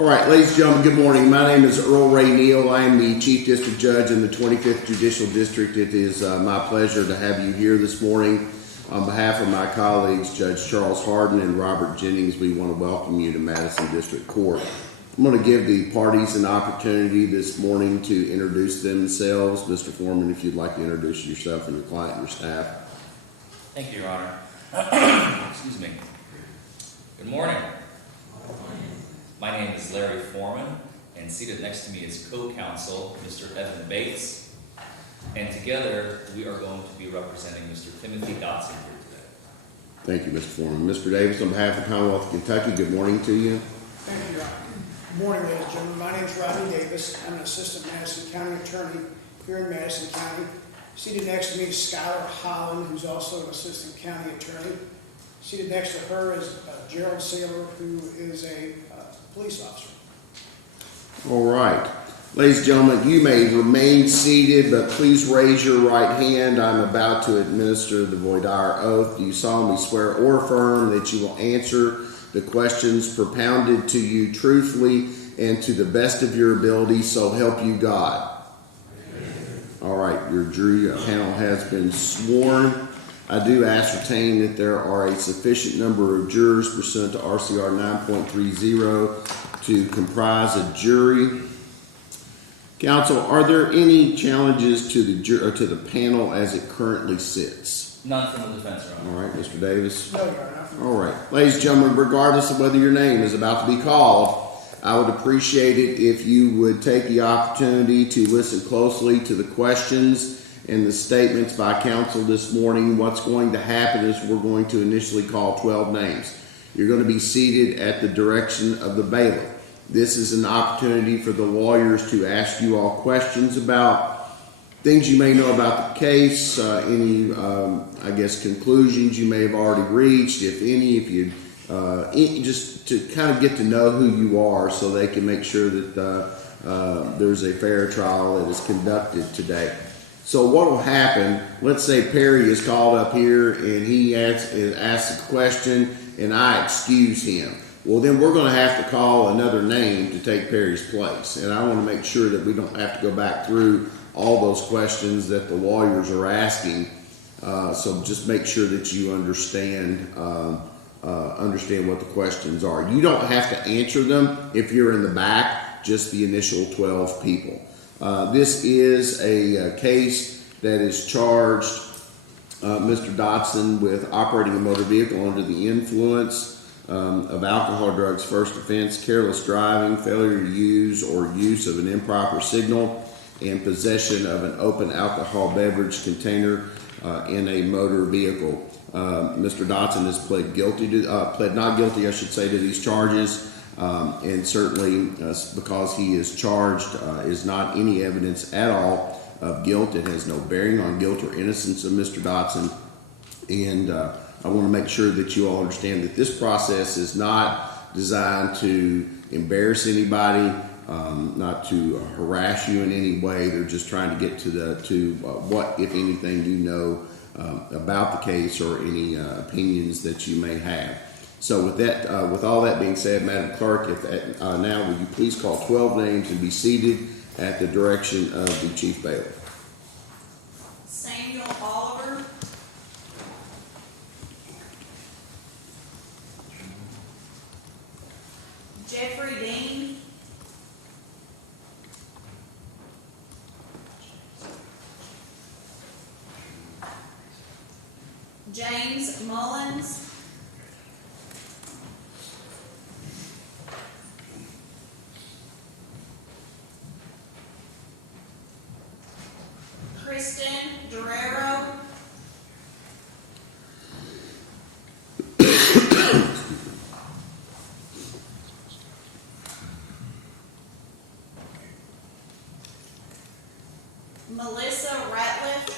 All right, ladies and gentlemen, good morning. My name is Earl Neal. I am the Chief District Judge in the 25th Judicial District. It is my pleasure to have you here this morning. On behalf of my colleagues, Judge Charles Harden and Robert Jennings, we want to welcome you to Madison District Court. I'm going to give the parties an opportunity this morning to introduce themselves. Mr. Forman, if you'd like to introduce yourself and your client and your staff. Thank you, Your Honor. Excuse me. Good morning. My name is Larry Forman, and seated next to me is co-counsel Mr. Evan Bates, and together we are going to be representing Mr. Timothy Dotson here today. Thank you, Mr. Forman. Mr. Davis, on behalf of the Commonwealth of Kentucky, good morning to you. Thank you, Your Honor. Good morning, ladies and gentlemen. My name is Rodney Davis. I'm an assistant Madison County attorney here in Madison County. Seated next to me is Skylar Holland, who's also an assistant county attorney. Seated next to her is Gerald, who is a police officer. All right. Ladies and gentlemen, you may remain seated, but please raise your right hand. I'm about to administer the voir dire oath. Do you solemnly swear or affirm that you will answer the questions propounded to you truthfully and to the best of your ability, so help you God? All right, your jury panel has been sworn. I do ascertain that there are a sufficient number of jurors pursuant to RCR 9.30 to comprise a jury. Counsel, are there any challenges to the panel as it currently sits? None from the defense, Your Honor. All right, Mr. Davis. No, Your Honor. All right, ladies and gentlemen, regardless of whether your name is about to be called, I would appreciate it if you would take the opportunity to listen closely to the questions and the statements by counsel this morning. What's going to happen is we're going to initially call 12 names. You're going to be seated at the direction of the bailiff. This is an opportunity for the lawyers to ask you all questions about things you may know about the case, any, conclusions you may have already reached, if any, just to kind of get to know who you are so they can make sure that there's a fair trial that is conducted today. So what will happen, let's say Perry is called up here and he asks a question and I excuse him. Well, then we're going to have to call another name to take Perry's place. And I want to make sure that we don't have to go back through all those questions that the lawyers are asking. So just make sure that you understand what the questions are. You don't have to answer them if you're in the back, just the initial 12 people. This is a case that is charged Mr. Dotson with operating a motor vehicle under the influence of alcohol, drugs, first offense, careless driving, failure to use or use of an improper signal, and possession of an open alcohol beverage container in a motor vehicle. Mr. Dotson has pled not guilty, I should say, to these charges. And certainly because he is charged is not any evidence at all of guilt. It has no bearing on guilt or innocence of Mr. Dotson. And I want to make sure that you all understand that this process is not designed to embarrass anybody, not to harass you in any way. They're just trying to get to what, if anything, you know about the case or any opinions that you may have. So with that, with all that being said, Madam Clerk, now would you please call 12 names and be seated at the direction of the Chief Bailiff. Samuel Oliver, Jeffrey Dean, James Mullins, Kristen Guerrero, Melissa Ratliff,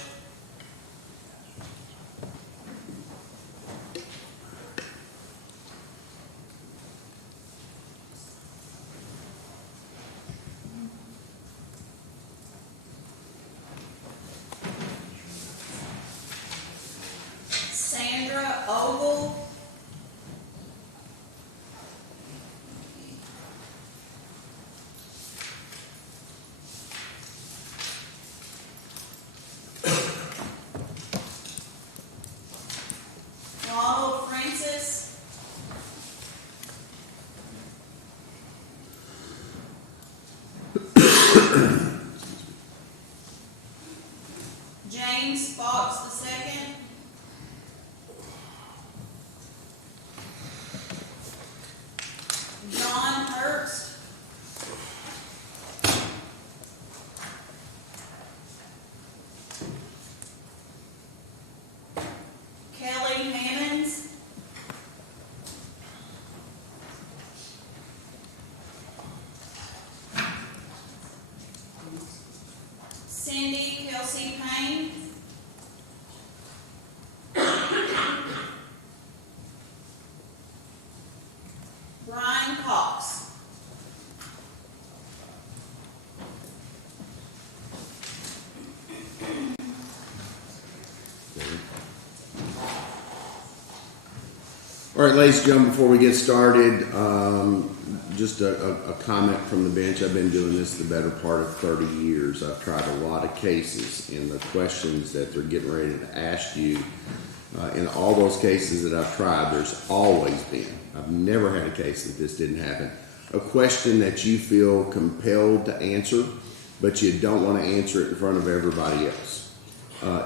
All right, ladies and gentlemen, before we get started, just a comment from the bench. I've been doing this the better part of 30 years. I've tried a lot of cases, and the questions that they're getting ready to ask you, in all those cases that I've tried, there's always been, I've never had a case that this didn't happen, a question that you feel compelled to answer, but you don't want to answer it in front of everybody else.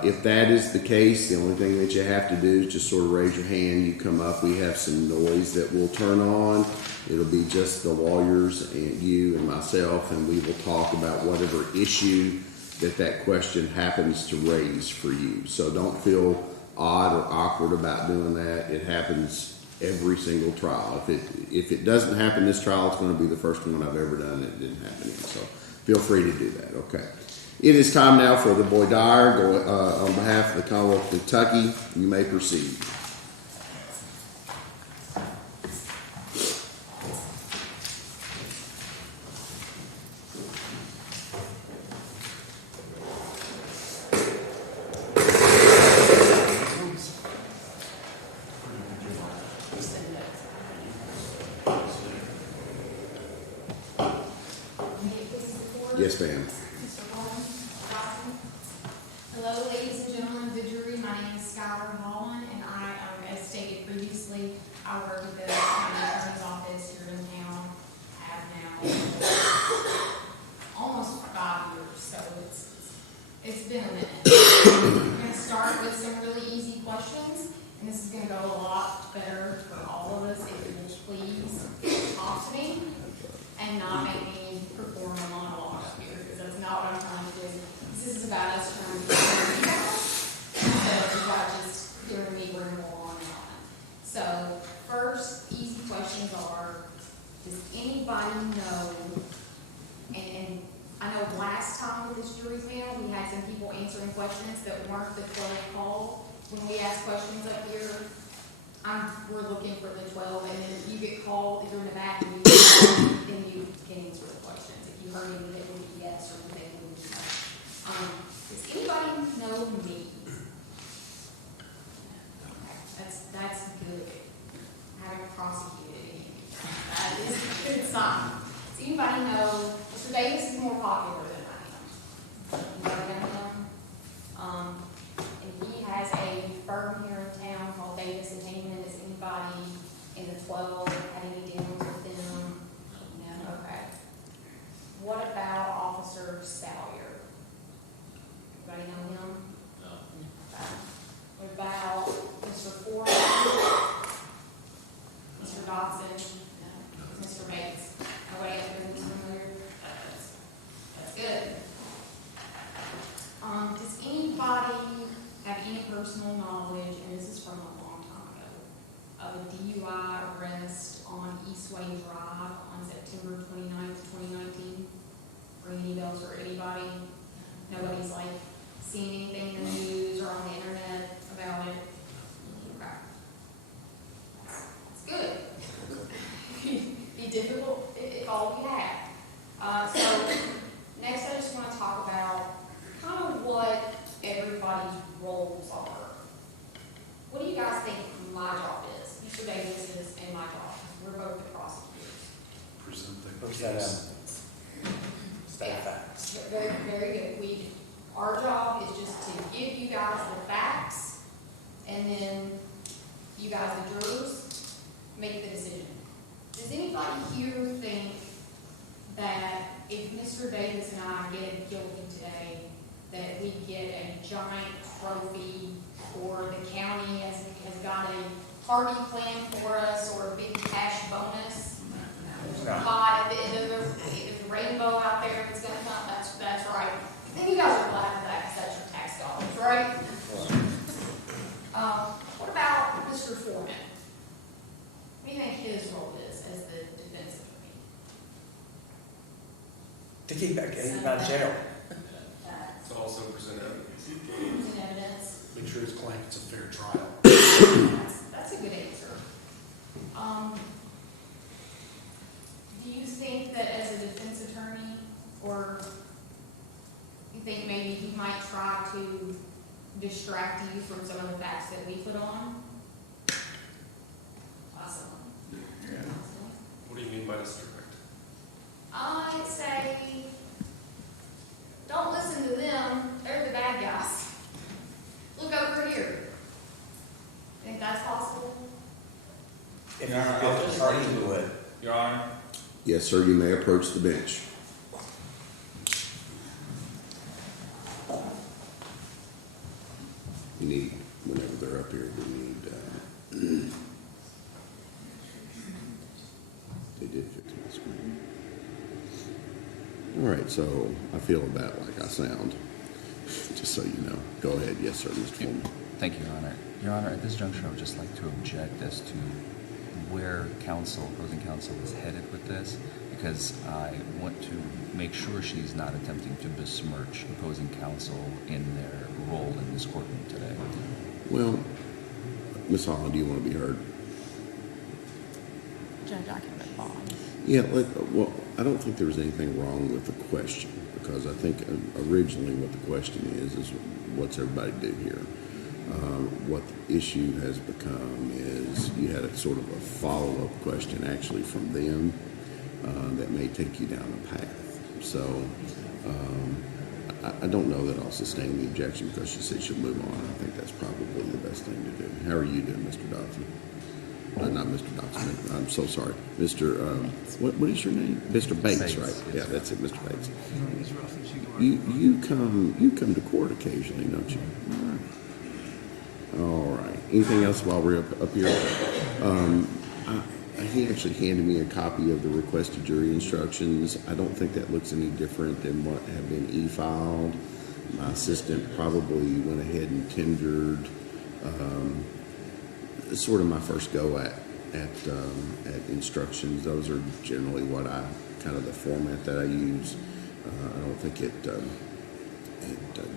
If that is the case, the only thing that you have to do is just sort of raise your hand. You come up. We have some noise that will turn on. It'll be just the lawyers and you and myself, and we will talk about whatever issue that question happens to raise for you. So don't feel odd or awkward about doing that. It happens every single trial. If it doesn't happen this trial, it's going to be the first one I've ever done that didn't happen in. So feel free to do that. Okay. It is time now for the boy Dire. On behalf of the Commonwealth of Kentucky, you may proceed. Yes, ma'am. Hello, ladies and gentlemen of the jury. My name is Skylar, and I, as stated previously, I work at the county attorney's office here in town. I have now almost 5 years, so it's been a minute. I'm going to start with some really easy questions, and this is going to go a lot better for all of us if you will please talk to me and not make me perform a monologue up here, because that's not what I'm trying to do. This is about us trying to get you guys, instead of about just hearing me ramble on and on. So, first, easy questions are, does anybody know, and I know last time with this jury panel, we had some people answering questions that weren't the 12 call. When we ask questions up here, we're looking for the 12, and then if you get called, if you're in the back, and then you can answer the questions. If you heard anything, it would be yes, or anything, it would be no. Does anybody know me? Okay, that's good. I haven't prosecuted any. That is a good sign. Does anybody know Mr. Davis is more popular than I am? Anybody know him? And he has a firm here in town called Davis and Heyman. Does anybody in the 12 had any dealings with them? No. Okay. What about Officer Salyer? Anybody know him? No. Okay. What about Mr. Forman? Mr. Dodson? No. Mr. Bates? Nobody else is familiar? That's good. Does anybody have any personal knowledge, and this is from a long time ago, of a DUI arrest on Eastway Drive on September 29th, 2019? Ring any bells for anybody? Nobody's like seen anything in the news or on the internet about it? Okay. That's good. Be difficult if all we had. So next I just want to talk about kind of what everybody's roles are. What do you guys think my job is? Mr. Davis's and my job. We're both the prosecutors. Present the case. Yeah. Very, very good. Our job is just to give you guys the facts, and then you guys, the jurors, make the decision. Does anybody here think that if Mr. Davis and I get guilty today, that we get a giant trophy, or the county has got a party planned for us, or a big cash bonus? There's a pot at the end of the rainbow out there that's going to come. That's right. Then you guys are glad for that, because that's your tax dollars, right? What about Mr. Forman? What do you think his role is as the defense attorney? To keep that game out of jail. To also present evidence. Present evidence. Make sure his client gets a fair trial. That's a good answer. Do you think that as a defense attorney, or you think maybe he might try to distract you from some of the facts that we put on? district? I say, don't listen to them, they're the bad guys. Look over here. Think that's possible? If the parties would. Your Honor, Yes, sir, you may approach the bench. You need, whenever they're up here, we need, they did fix my screen. All right, so I feel about like I sound, just so you know. Go ahead, yes, sir, Mr. Forman. Thank you, Your Honor. Your Honor, at this juncture, I would just like to object as to where opposing counsel is headed with this, because I want to make sure she's not attempting to besmirch opposing counsel in their role in this courtroom today. Well, Ms. Holland, do you want to be heard? Judge, I can respond. Yeah, well, I don't think there was anything wrong with the question, because I think originally what the question is what's everybody do here? What the issue has become is you had a sort of a follow-up question actually from them that may take you down a path. So I don't know that I'll sustain the objection because she said she'll move on. I think that's probably the best thing to do. How are you doing, Mr. Dodson? Not Mr. Dodson. I'm so sorry. Mr. What is your name? Mr. Bates, Bates, right? yes, Yeah, sir. that's it, Mr. Bates. You come to court occasionally, don't you? All right. Anything else while we're up here? He actually handed me a copy of the requested jury instructions. I don't think that looks any different than what have been e-filed. My assistant probably went ahead and tendered sort of my first go at instructions. Those are generally what I kind of the format that I use. I don't think it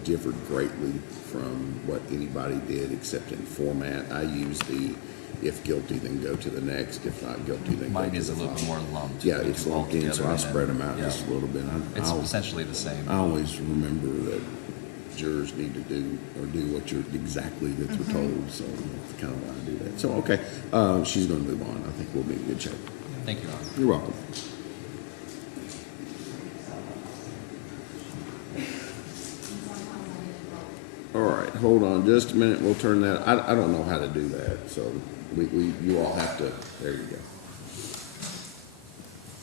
differed greatly from what anybody did except in format. I use the if guilty, then go to the next. If not guilty, then Mine go to is the a little following. more lumped. Yeah, We it's do all lumped in, so together I and spread then- them out yeah. just a little bit. It's essentially the same. I always remember that jurors need to do what you're exactly that you're told. So that's kind of why I do that. So okay, she's going to move on. I think we'll be in good shape. Thank you, Your Honor. You're welcome. All right, hold on just a minute. We'll turn that. I don't know how to do that, so you all have to. There you go.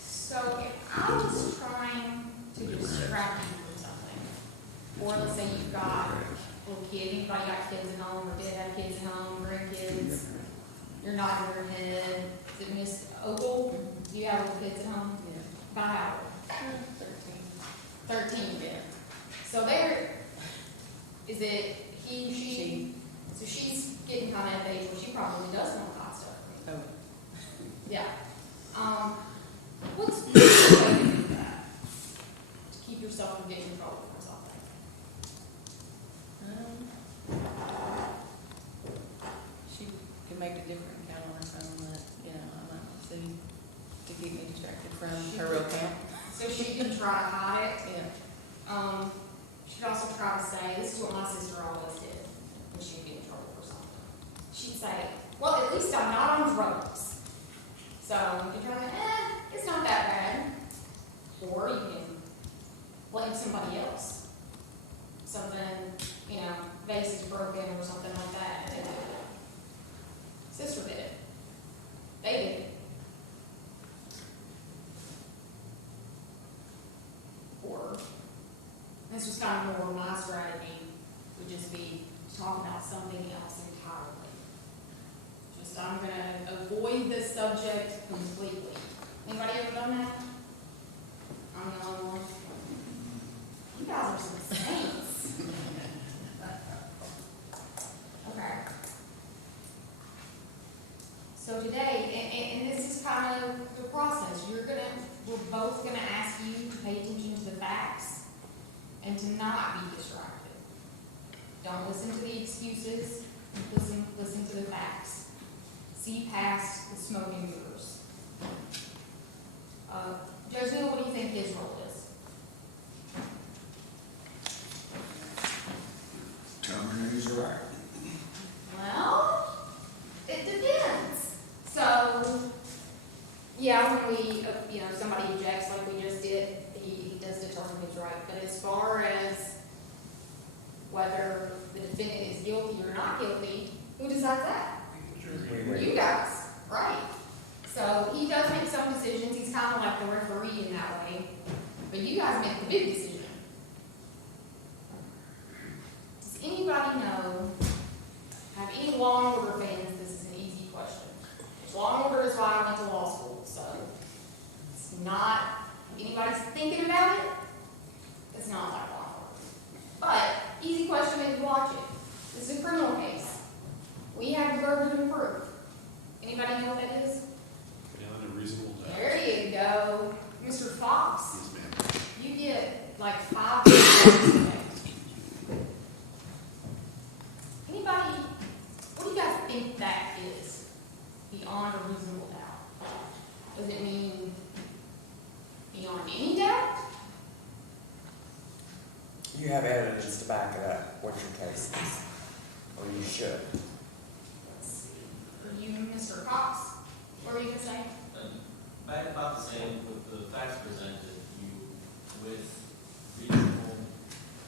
So if I was trying to distract you from something, or let's say you've got a little kid, anybody got kids at home, or did have kids at home, grandkids, you're nodding your head, is it Miss Ogle? Do you have little kids at home? Yeah. About how old? 13, yeah. So there, is it he, she? So she's getting kind of at the age where she probably does want to hot stuff. Oh, Yeah. What's the way to do that? To keep yourself from getting in trouble for something? she can make a different account on her phone that, you know, I might not see to keep me distracted from her real account. So she can try to hide it. Yeah. She could also try to say, this is what my sister always did when she'd get in trouble for something. She'd say, well, at least I'm not on drugs. So you can try to, it's not that bad. Or you can blame somebody else. Something, you know, vase is broken or something like that. And sister did it. They did it. Or, this was kind of more my strategy, would just be talking about something else entirely. Just, I'm gonna avoid this subject completely. Anybody ever done that? I'm the only one. You guys are some saints. Okay. So today, and this is kind of the process, we're both gonna ask you to pay attention to the facts and to not be distracted. Don't listen to the excuses, listen to the facts. See past the smoke and mirrors. Judge Neal, what do you think his role is? Tell me who's right. Well, it depends. So, yeah, when we somebody objects like we just did, he does determine who's right. But as far as whether the defendant is guilty or not guilty, who decides that? You guys, right? So he does make some decisions. He's kind of like the referee in that way. But you guys make the big decision. Does anybody know, have any law and order fans? This is an easy question. Law and order is why I went to law school, so it's not, if anybody's thinking about it, it's not like law and order. But, easy question if you watch it. This is a criminal case. We have the burden of proof. Anybody know what that is? Beyond a reasonable doubt. There you go. Mr. Fox, Yes, ma'am. you get like 5 minutes. Anybody, what do you guys think that is? Beyond a reasonable doubt. Does it mean beyond any doubt? You have evidence to back it up, what your case is, or you should. Let's see. For you, Mr. Cox, what were you going to say? About the same with the facts presented, you, with reasonable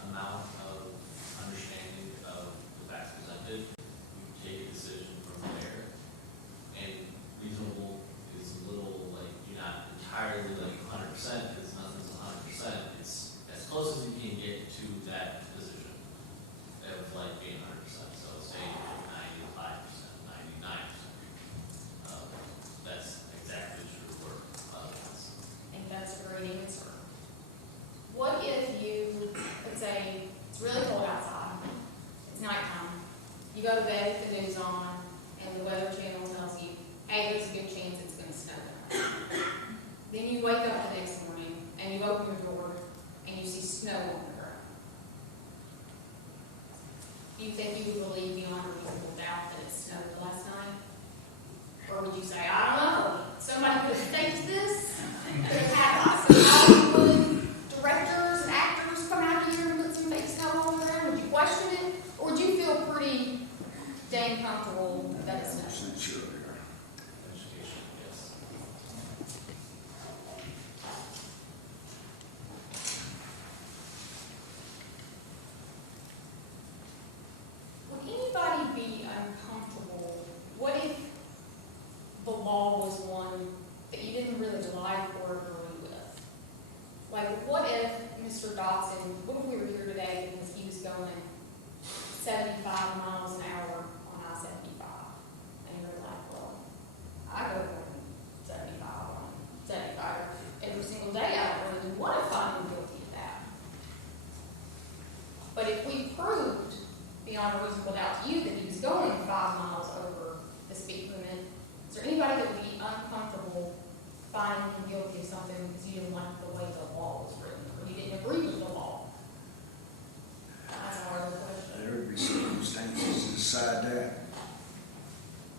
amount of understanding of the facts presented, you take a decision from there. And reasonable is a little like, you're not entirely like 100%, because nothing's 100%. It's as close as you can get to that position of like being 100%. So say 95%, 99%. That's exactly true work. I think that's a great answer. What if you, let's say, it's really cold outside, it's nighttime, you go to bed with the news on, and the Weather Channel tells you, hey, there's a good chance it's going to snow tonight. Then you wake up the next morning, and you open your door, and you see snow on the ground. Do you think you would believe beyond a reasonable doubt that it snowed last night? Or would you say, I don't know, somebody could have faked this? Could have had some Hollywood directors and actors come out here and put some fake snow on the ground? Would you question it? Or would you feel pretty dang comfortable that it snowed? Education, yes. Would anybody be uncomfortable? What if the law was one that you didn't really like or agree with? Like, what if Mr. Dotson, what if we were here today because he was going 75 miles an hour on I-75? And you're like, well, I go 75 on 75 every single day. I don't really want to find him guilty of that. But if we proved beyond a reasonable doubt to you that he was going 5 miles over the speed limit, is there anybody that would be uncomfortable finding him guilty of something because you didn't like the way the law was written, or you didn't agree with the law? That's a hard question. There would be circumstances to decide that.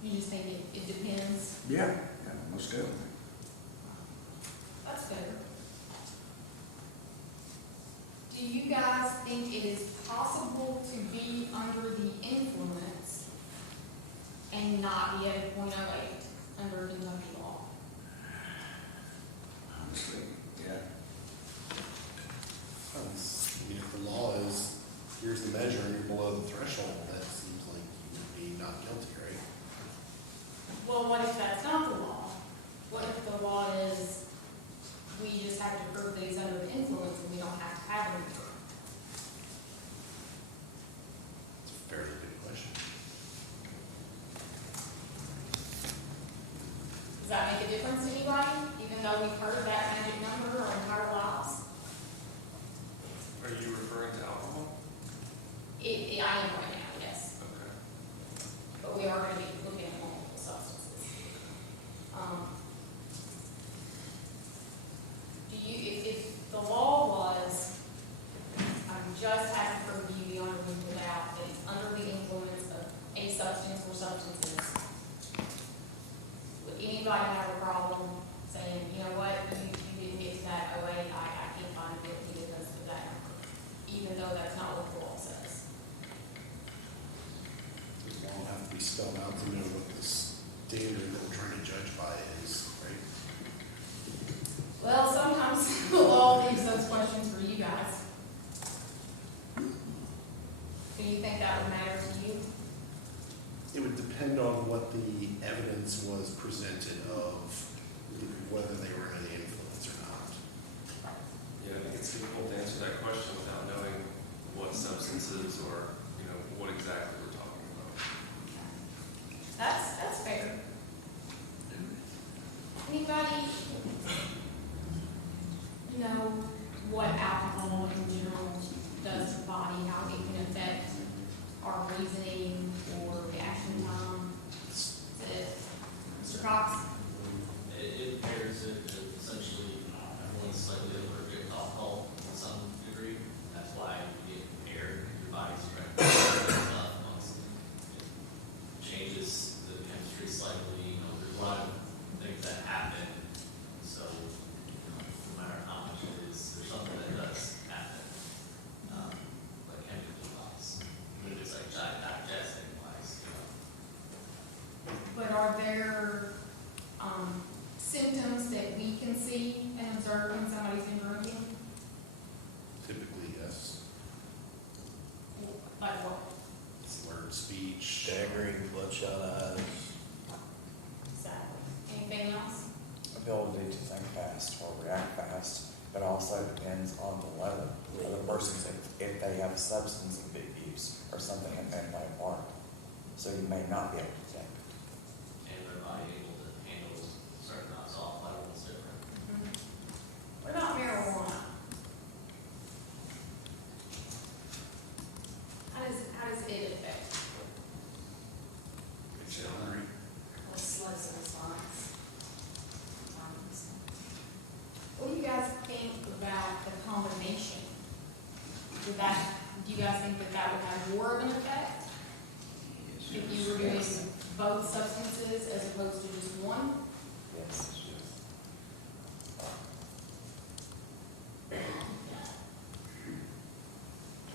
You just think it depends? Yeah, most definitely. That's fair. Do you guys think it is possible to be under the influence and not be at a .08 under Kentucky law? Honestly, yeah. I mean, if the law is, here's the measure and you're below the threshold, that seems like you would be not guilty, right? Well, what if that's not the law? What if the law is, we just have to prove that he's under the influence and we don't have to have him? It's a fairly big question. Does that make a difference to anybody, even though we've heard that magic number our entire lives? Are you referring to alcohol? I am right now, yes. Okay. But we are going to be looking at multiple substances. If the law was, just have to prove you beyond a reasonable doubt that it's under the influence of a substance or substances, would anybody have a problem saying, you know what, you didn't get to that 08, I can't find him guilty because of that number, even though that's not what the law says? The law will have to be spelled out to know what the standard that we're trying to judge by is, right? questions for you guys. Do you think that would matter to you? It would depend on what the evidence was presented of whether they were under the influence or not. Yeah, I think it's difficult to answer that question without knowing what substances or, what exactly we're talking about. That's fair. Anybody, what alcohol in general does to the body, how it can affect our reasoning or reaction time? Is it, Mr. Cox? It impairs it, essentially, everyone's slightly allergic to alcohol to some degree. That's why you get impaired, your body's once it changes the chemistry slightly, there's a lot of things that happen. So, no matter how much it is, there's something that does happen, like chemically wise. But it's like digesting wise, But are there symptoms that we can see and observe when somebody's been drinking? Typically, yes. Like what? Slurred speech. Staggering, bloodshot eyes, Exactly. Anything else? ability to think fast or react fast, but also depends on the level of the person, if they have substance abuse or something that they may want. So you may not be able to think. and their body able to handle certain amounts of alcohol is different. What about marijuana? How does it affect? What do you guys think about the combination? Do you guys think that would have more of an effect? If you were doing both substances as opposed to just one? Yes.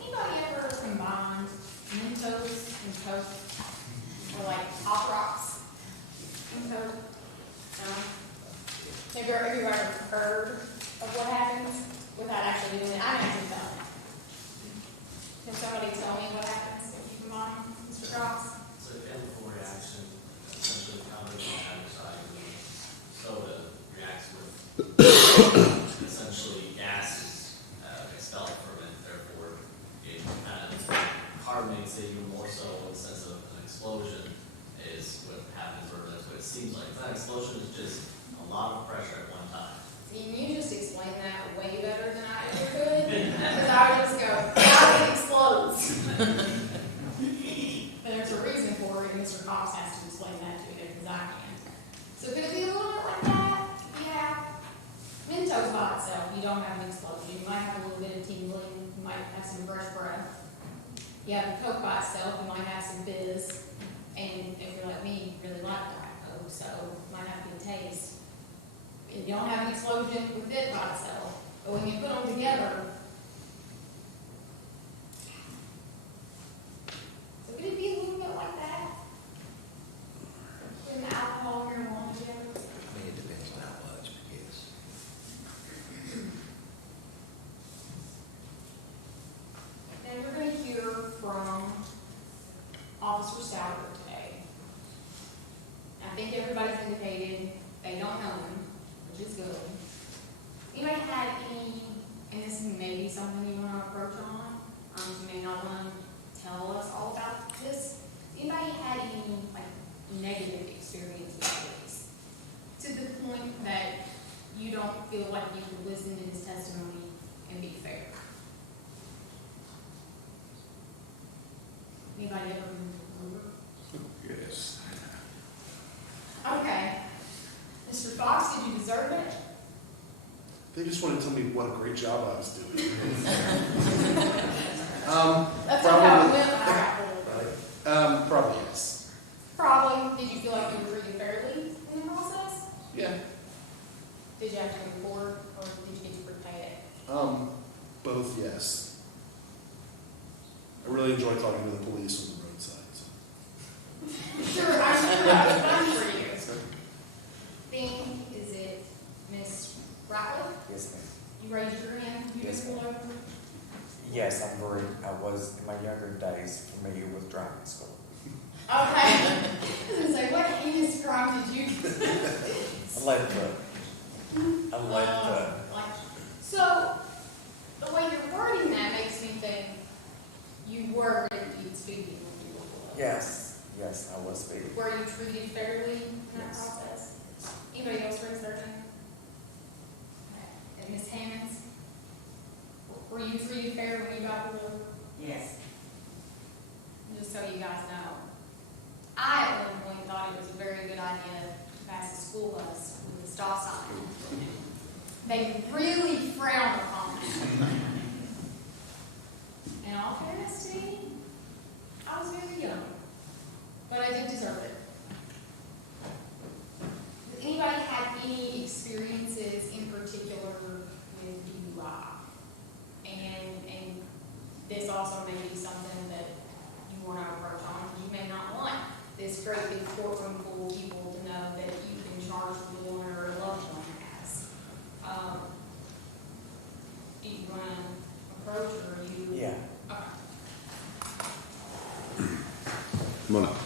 Anybody ever combined Mentos and Coke? Or like Pop Rocks and Coke? No? Have you ever heard of what happens without actually doing it? I've actually done it. Can somebody tell me what happens if you combine, Mr. Cross? So a chemical reaction, essentially counted on advertising soda, reacts with essentially gases expelled from it, therefore it kind of carbonates it even more so in the sense of an explosion is what happens, or that's what it seems like. It's not an explosion, it's just a lot of pressure at one time. You just explained that way better than I ever could. Because I would just go, how it explodes. There's a reason for it, and Mr. Cox has to explain that to you because I can't. So could it be a little bit like that? Yeah. Mentos by itself, you don't have an explosion. You might have a little bit of tingling. You might have some fresh breath. You have Coke by itself, you might have some fizz. And if you're like me, you really like Diet Coke, so it might have a good taste. You don't have an explosion with it by itself, but when you put them together, so could it be a little bit like that? Putting the alcohol and marijuana together? It depends on how much, I guess. Now you're going to hear from Officer Salyer today. I think everybody's indicated they don't know him, which is good. Anybody had any, and this may be something you want to approach on, you may not want to tell us all about this. Anybody had any negative experience with this? To the point that you don't feel like you could listen to his testimony and be fair? Anybody ever remember? Yes. Okay. Mr. Fox, did you deserve it? They just wanted to tell me what a great job I was doing. That's not how it went when I got pulled. Right. Probably yes. Probably. Did you feel like you were treated fairly in the process? Yeah. Did you have to report, or did you get to repay it? Both yes. I really enjoy talking to the police on the roadside. So. Sure, I'm sure that was fun for you. Then, is it Miss Ratliff? Yes, ma'am. You raised your hand, you Yes, just pulled over? Yes, I was, in my younger days, familiar with driving school. Okay. I was gonna say, what heinous crime did you do? A lead foot. A lead foot. Like, so, the way you're wording that makes me think you were indeed speaking when you were pulled over. Yes, I was speaking. Were you treated fairly in that Yes. process? Anybody else raise their hand? Okay. And Ms. Hammonds? Were you treated fair when you got pulled over? Yes. Just so you guys know, I at one point thought it was a very good idea to pass a school bus with a stop sign. They really frown upon it. In all fairness to me, I was very young, but I did deserve it. Has anybody had any experiences in particular with DUI? And this also may be something that you want to approach on, because you may not want this great big courtroom full of people to know that you've been charged with one or a loved one has. Do you want to approach, or are you? Yeah. Okay. Come on up.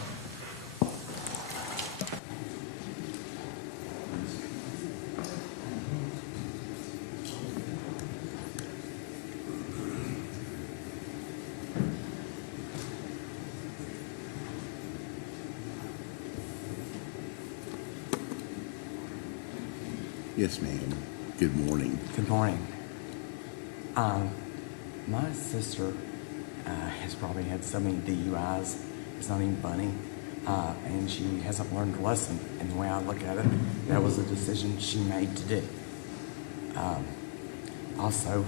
Yes, ma'am. Good morning. Good morning. My sister has probably had so many DUIs, it's not even funny, and she hasn't learned a lesson. And the way I look at it, that was a decision she made to do. Also,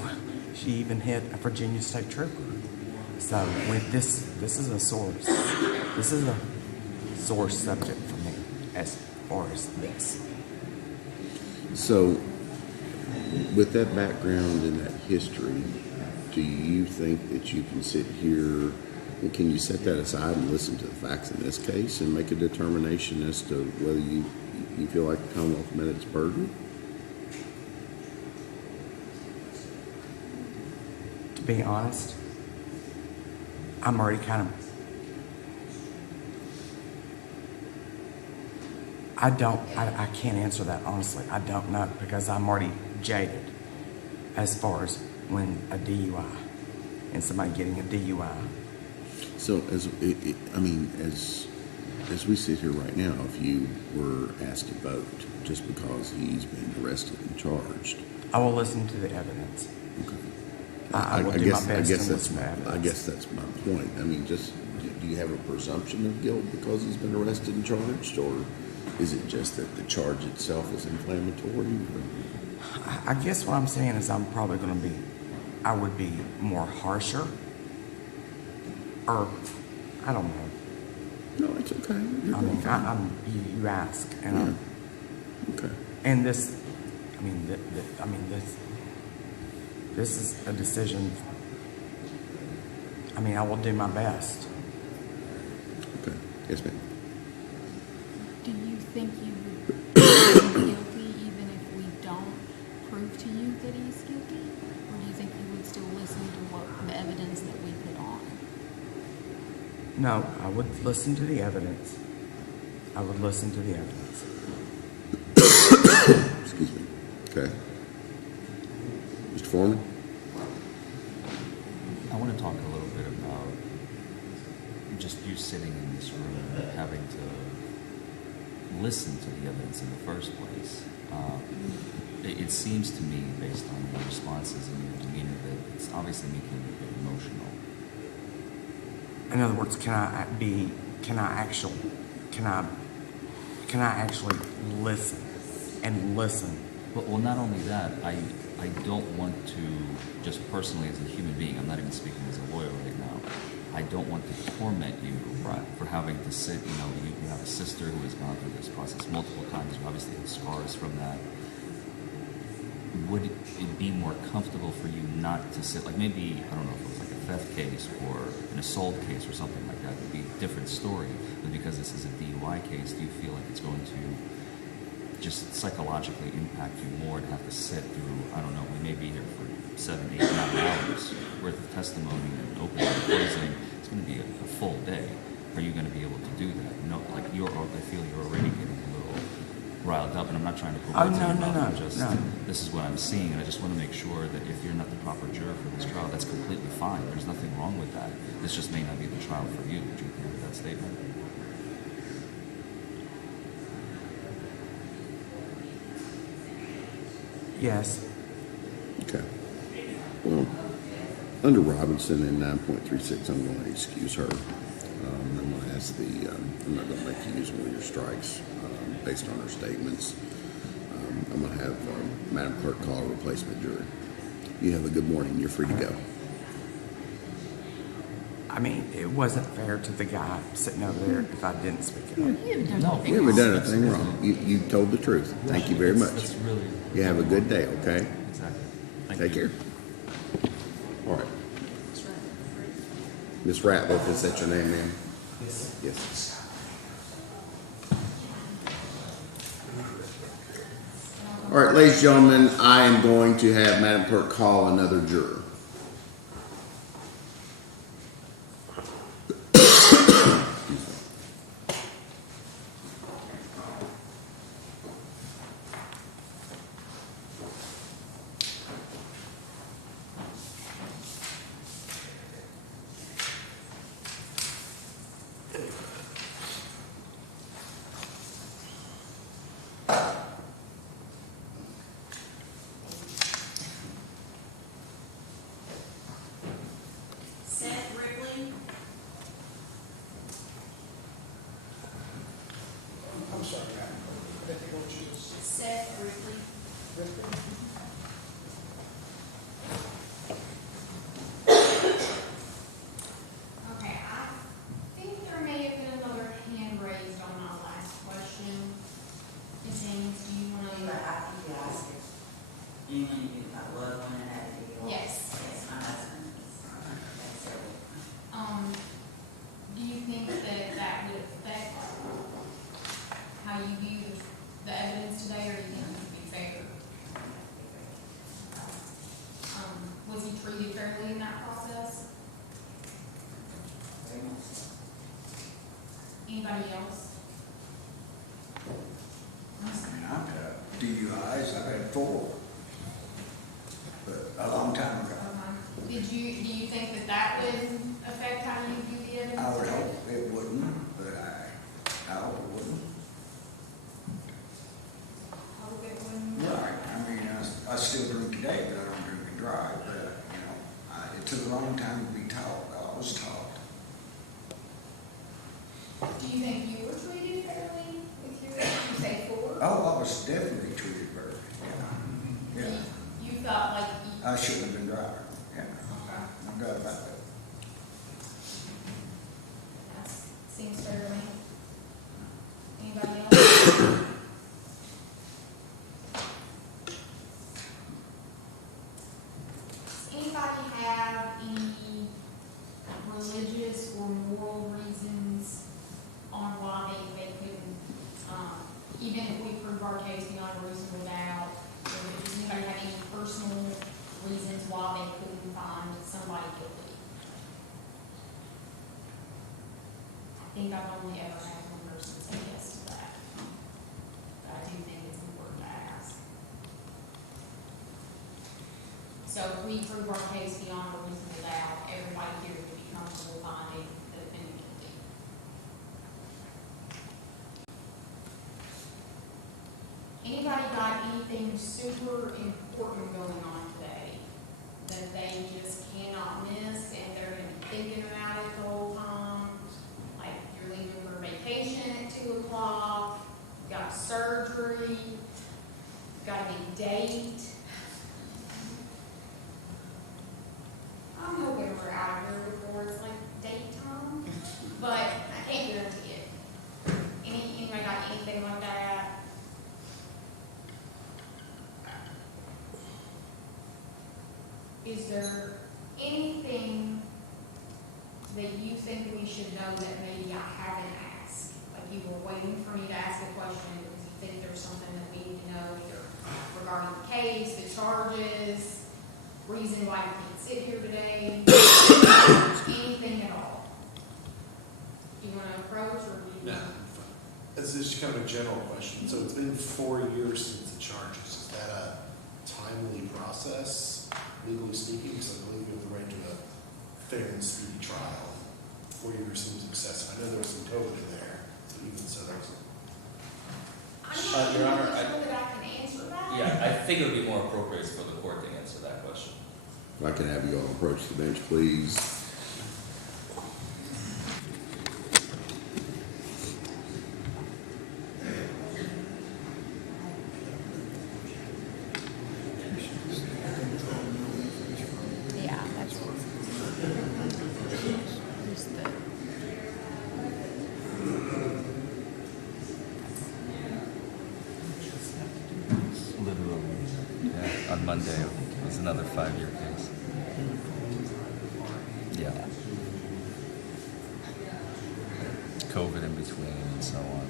she even hit a Virginia State Trooper. So with this is a sore subject for me as far as this. So, with that background and that history, do you think that you can sit here and can you set that aside and listen to the facts in this case and make a determination as to whether you feel like the Commonwealth met its burden? To be honest, I'm already kind of... I can't answer that honestly. I don't know, because I'm already jaded as far as when a DUI and somebody getting a DUI. So, as we sit here right now, if you were asked to vote just because he's been arrested and charged, I will listen to the evidence. okay. I will do my best to listen to evidence. I guess that's my point. I mean, just do you have a presumption of guilt because he's been arrested and charged, or is it just that the charge itself is inflammatory? I guess what I'm saying is I'm probably going to be, I would be more harsher, or I don't know. No, it's okay. I mean, you ask, and okay. And this, this is a decision. I mean, I will do my best. Okay. Yes, ma'am. Do you think you would be guilty even if we don't prove to you that he's guilty? Or do you think you would still listen to what the evidence that we put on? No, I would listen to the evidence. I would listen to the evidence. Excuse me. Okay. Mr. Forman? I want to talk a little bit about just you sitting in this room, having to listen to the evidence in the first place. It seems to me, based on your responses and your demeanor, that it's obviously making you a bit emotional. In other words, can I actually listen and listen? Well, not only that, I don't want to, just personally as a human being, I'm not even speaking as a lawyer right now, I don't want to torment you for having to sit, you have a sister who has gone through this process multiple times, you obviously have scars from that. Would it be more comfortable for you not to sit, like maybe, I don't know if it was like a theft case or an assault case or something like that, it would be a different story, but because this is a DUI case, do you feel like it's going to just psychologically impact you more to have to sit through, I don't know, we may be here 7, 8, 9 hours worth of testimony and opening and closing. It's going to be a full day. Are you going to be able to do that? No, like I feel you're already getting a little riled up, and I'm not trying to put words in your mouth. This is what I'm seeing, and I just want to make sure that if you're not the proper juror for this trial, that's completely fine. There's nothing wrong with that. This just may not be the trial for you. Would you agree with that statement? Yes. Okay. Well, under Robinson in 9.36, I'm going to excuse her. I'm going to ask I'm not going to make you use one of your strikes based on her statements. I'm going to have Madam Clerk call a replacement jury. You have a good morning. You're free to go. I mean, it wasn't fair to the guy sitting over there if I didn't speak up. You haven't done anything wrong. You told the truth. Thank you very much. That's really You have a good day, okay? exactly. Take care. All right. Miss Ratliff, is that your name, ma'am? Yes. All right, ladies and gentlemen, I am going to have Madam Clerk call another juror. Seth Ripley, I'm sorry, I didn't know what you said. Seth Ripley, Okay, I think there may have been another hand raised on my last question. Ms. Haynes, do you want to? I think you asked it. You mean you got loved one that had to be off? Yes. Yes, my husband is, so, Do you think that that would affect how you view the evidence today, or do you think it would be fair? Was he treated fairly in that process? very much so. Anybody else? I mean, I've had DUIs, I've had 4, but a long time ago. Do you think that that would affect how you view the evidence? I would today? hope it wouldn't, but I hope it wouldn't. Hope it wouldn't. Right, I mean, I still drink today, but I don't drink and drive, but, it took a long time to be taught, I was taught. Do you think you were treated fairly with your, you say 4? Oh, I was definitely treated very, yeah. You felt like you. I shouldn't have been driving, yeah, Okay. no doubt about that. That seems fair to me. Anybody else? Does anybody have any religious or moral reasons on why they couldn't, even if we prove our case beyond a reasonable doubt, or does anybody have any personal reasons why they couldn't find somebody guilty? I think I've only ever had one person say yes to that. But I do think it's important to ask. So if we prove our case beyond a reasonable doubt, everybody here would be comfortable finding the defendant guilty. Anybody got anything super important going on today that they just cannot miss and they're gonna be thinking about it the whole time? Like you're leaving for vacation at 2 o'clock, you got surgery, got a big date. I'm hoping we're out of here before it's like date time, but I can't guarantee it. Anybody got anything like that? Is there anything that you think we should know that maybe I haven't asked? Like you were waiting for me to ask a question because you think there's something that we need to know either regarding the case, the charges, reason why you can't sit here today, anything at all? Do you wanna approach or do you? No, this is kind of a general question. So it's been 4 years since the charges. Is that a timely process, legally speaking? Because I believe you have the right to a fair and speedy trial. 4 years seems excessive. I know there was some COVID in there, so even so, that was. I'm Your not Honor, really sure that I can answer that. Yeah, I think it would be more appropriate for the court to answer that question. If I can have you all approach the bench, please. Yeah, that's just the. Literally, yeah, on Monday, it was another 5-year case. Yeah. COVID in between and so on.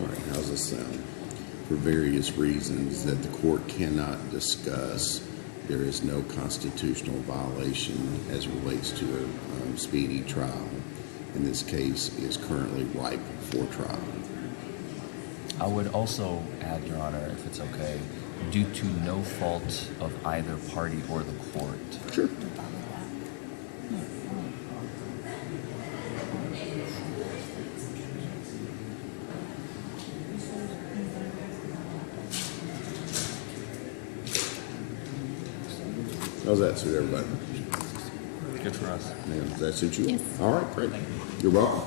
All right, how's this sound? For various reasons that the court cannot discuss, there is no constitutional violation as it relates to a speedy trial. And this case is currently ripe for trial. I would also add, Your Honor, if it's okay, due to no fault of either party or the court. Sure. How's that suit everybody? Good for us. Ma'am, does that suit you? Yes. All right, great. You're welcome.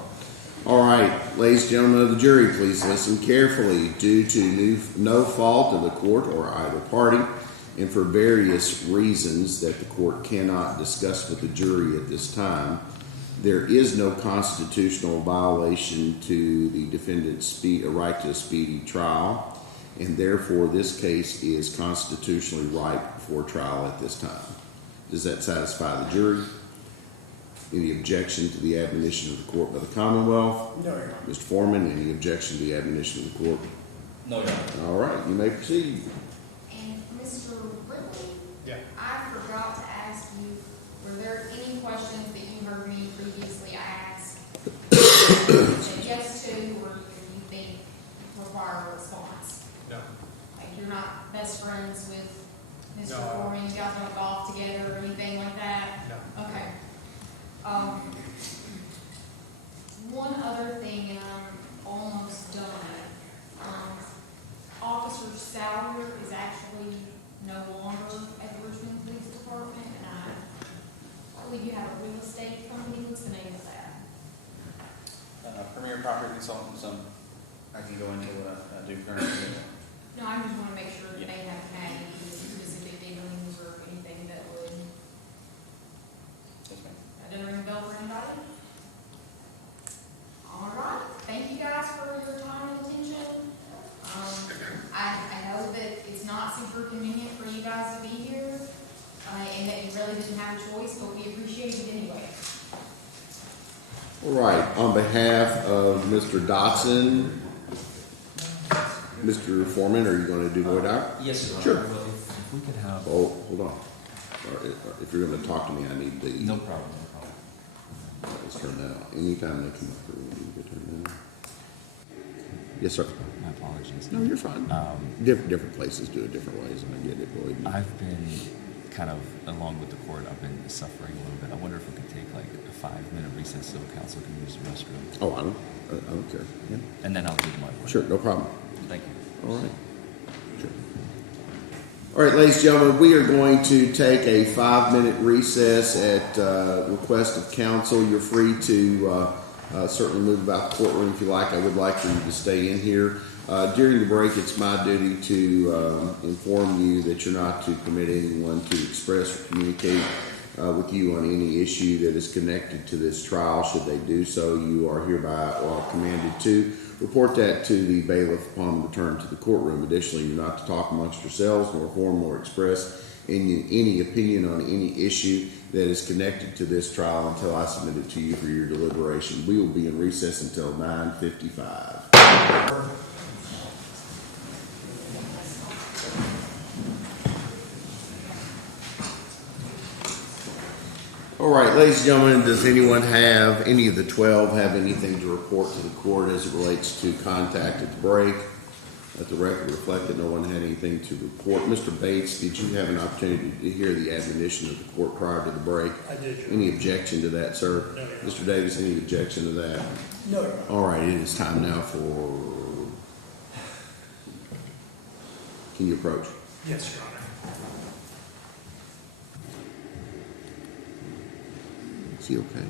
All right, ladies and gentlemen of the jury, please listen carefully. Due to no fault of the court or either party, and for various reasons that the court cannot discuss with the jury at this time, there is no constitutional violation to the defendant's right to a speedy trial, and therefore this case is constitutionally ripe for trial at this time. Does that satisfy the jury? Any objection to the admonition of the court by the Commonwealth? No, Your Honor. Mr. Forman, any objection to the admonition of the court? No, Your Honor. All right, you may proceed. And Mr. Ripley? Yeah. I forgot to ask you, were there any questions that you heard me previously ask? Said yes to, or you think require a response? No. Like you're not best friends with Mr. No. Foreman, you guys don't golf together or anything like that? No. Okay. One other thing, and I'm almost done. Officer Salyer is actually no longer at the Richmond Police Department, and I believe you have a real estate company. What's the name of that? Premier Property Consultants, I can go into what I do currently. No, I just want to make sure that they haven't had any specific dealings or anything that would, Yes, ma'am. that doesn't ring a bell for anybody? All right, thank you guys for your time and attention. I know that it's not super convenient for you guys to be here, and that you really didn't have a choice, but we appreciate it anyway. All right, on behalf of Mr. Dotson, Mr. Foreman, are you going to do void out? Yes, Your Honor. Sure. If we could have. Oh, hold on. If you're going to talk to me, I need the. No problem, no problem. Let's turn that on. Anytime they come up here, we need to turn that on. Yes, sir. My apologies. No, you're fine. Different places do it different ways, and I get it, Boyd. I've been kind of, along with the court, I've been suffering a little bit. I wonder if we could take like a 5-minute recess so council can use the restroom. Oh, I don't care. Yeah. And then I'll do my work. Sure, no problem. Thank you. All right. Sure. All right, ladies and gentlemen, we are going to take a 5-minute recess at request of council. You're free to certainly move about the courtroom if you like. I would like for you to stay in here. During the break, it's my duty to inform you that you're not to permit anyone to express or communicate with you on any issue that is connected to this trial. Should they do so, you are hereby commanded to report that to the bailiff upon return to the courtroom. Additionally, you're not to talk amongst yourselves, nor form nor express any opinion on any issue that is connected to this trial until I submit it to you for your deliberation. We will be in recess until 9:55. All right, ladies and gentlemen, does anyone have, any of the 12 have anything to report to the court as it relates to contact at the break? Let the record reflect that no one had anything to report. Mr. Bates, did you have an opportunity to hear the admonition of the court prior to the break? I did, Your Any objection to that, sir? No, Your Honor. Mr. Davis, any objection to that? No, Your Honor. All right, it is time now for, can you approach? Yes, Your Honor. Is he okay?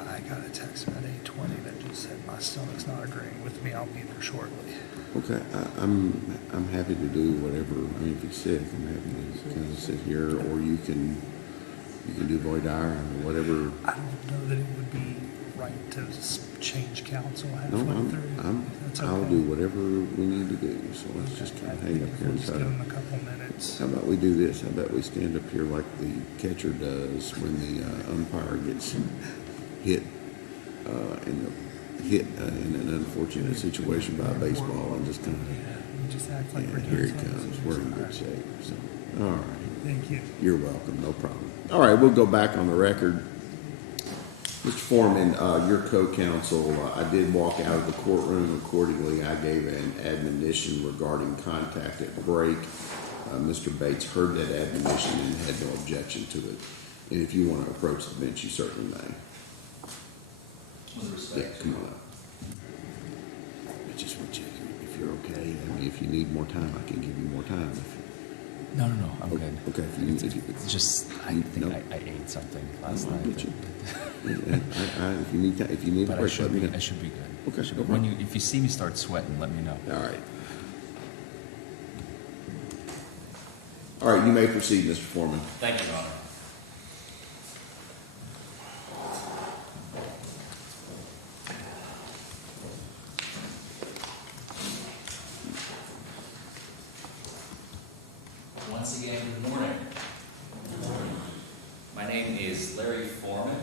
I got a text about 8:20 that just said my stomach's not agreeing with me. I'll be there shortly. Okay, I'm happy to do whatever. I mean, if he's sick, I'm happy to kind of sit here, or you can do voy dire or whatever. I don't know that it would be right to change counsel No, halfway through. That's okay. I'll do whatever we need to do. So let's just I kind of think hang up if here we'll and just try give to. them a couple minutes. How about we do this? How about we stand up here like the catcher does when the umpire gets hit in an unfortunate situation by a baseball, and just kind of. Just act like we're doing Here he something. comes. We're in good shape. So, all right. Thank you. You're welcome. No problem. All right, we'll go back on the record. Mr. Forman, your co-counsel, I did walk out of the courtroom. Accordingly, I gave an admonition regarding contact at break. Mr. Bates heard that admonition and had no objection to it. And if you want to approach the bench, you certainly may. With Yeah, respect. come on up. I just want you, if you're okay, I mean, if you need more time, I can give you more time. No, I'm good. Okay, It's just, I think No. I ate something last I'll night. get you. If you need a But I break, should let me be, know. I should be good. Okay, I should no be- when problem. if you see me start sweating, let me know. All right. All right, you may proceed, Mr. Foreman. Thank you, Your Honor. Once again, good morning. My name is Larry Forman,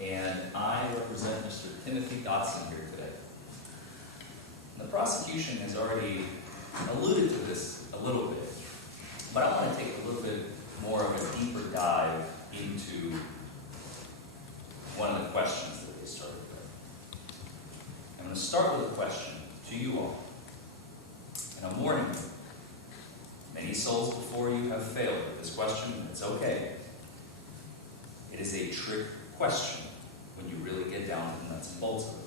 and I represent Mr. Timothy Dotson here today. The prosecution has already alluded to this a little bit, but I want to take a little bit more of a deeper dive into one of the questions that they started with. I'm going to start with a question to you all. And I'm warning you, many souls before you have failed with this question, and it's okay. It is a trick question when you really get down to the nuts and bolts of it.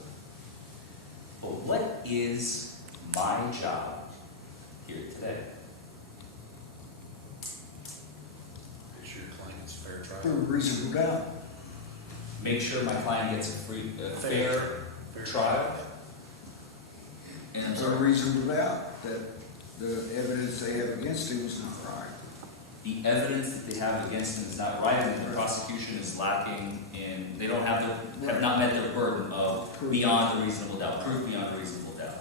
But what is my job here today? Make sure your client gets fair trial. For reasonable doubt. Make sure my client gets a fair trial. And I'm For sorry, reasonable doubt that the evidence they have against him is not right. the evidence that they have against him is not right, and the prosecution is lacking in, they don't have not met their burden of beyond a reasonable doubt, proof beyond a reasonable doubt.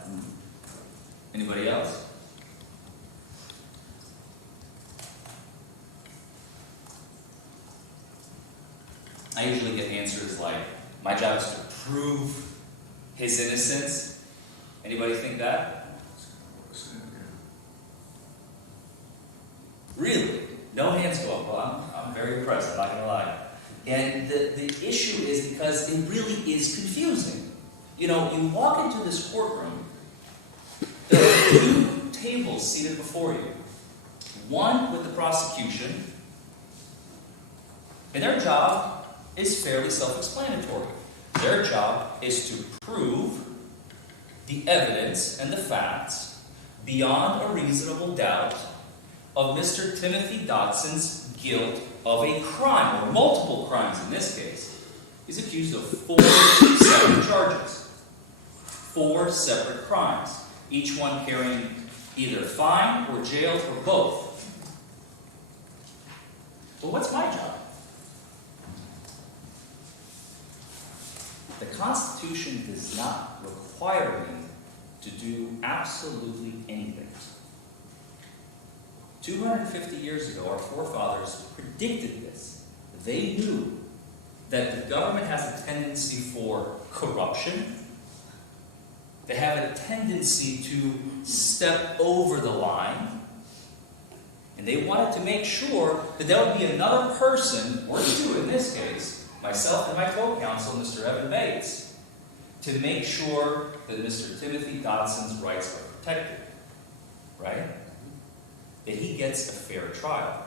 Anybody else? I usually get answers like, my job is to prove his innocence. Anybody think that? Really? No hands go up. Well, I'm very impressed, I'm not going to lie. And the issue is because it really is confusing. You know, you walk into this courtroom, there are two tables seated before you. One with the prosecution, and their job is fairly self-explanatory. Their job is to prove the evidence and the facts beyond a reasonable doubt of Mr. Timothy Dotson's guilt of a crime, or multiple crimes in this case. He's accused of 4 separate charges. 4 separate crimes, each one carrying either fine or jail or both. But what's my job? The Constitution does not require me to do absolutely anything. 250 years ago, our forefathers predicted this. They knew that the government has a tendency for corruption. They have a tendency to step over the line. And they wanted to make sure that there would be another person, or two in this case, myself and my co-counsel, Mr. Evan Bates, to make sure that Mr. Timothy Dodson's rights are protected. Right? That he gets a fair trial.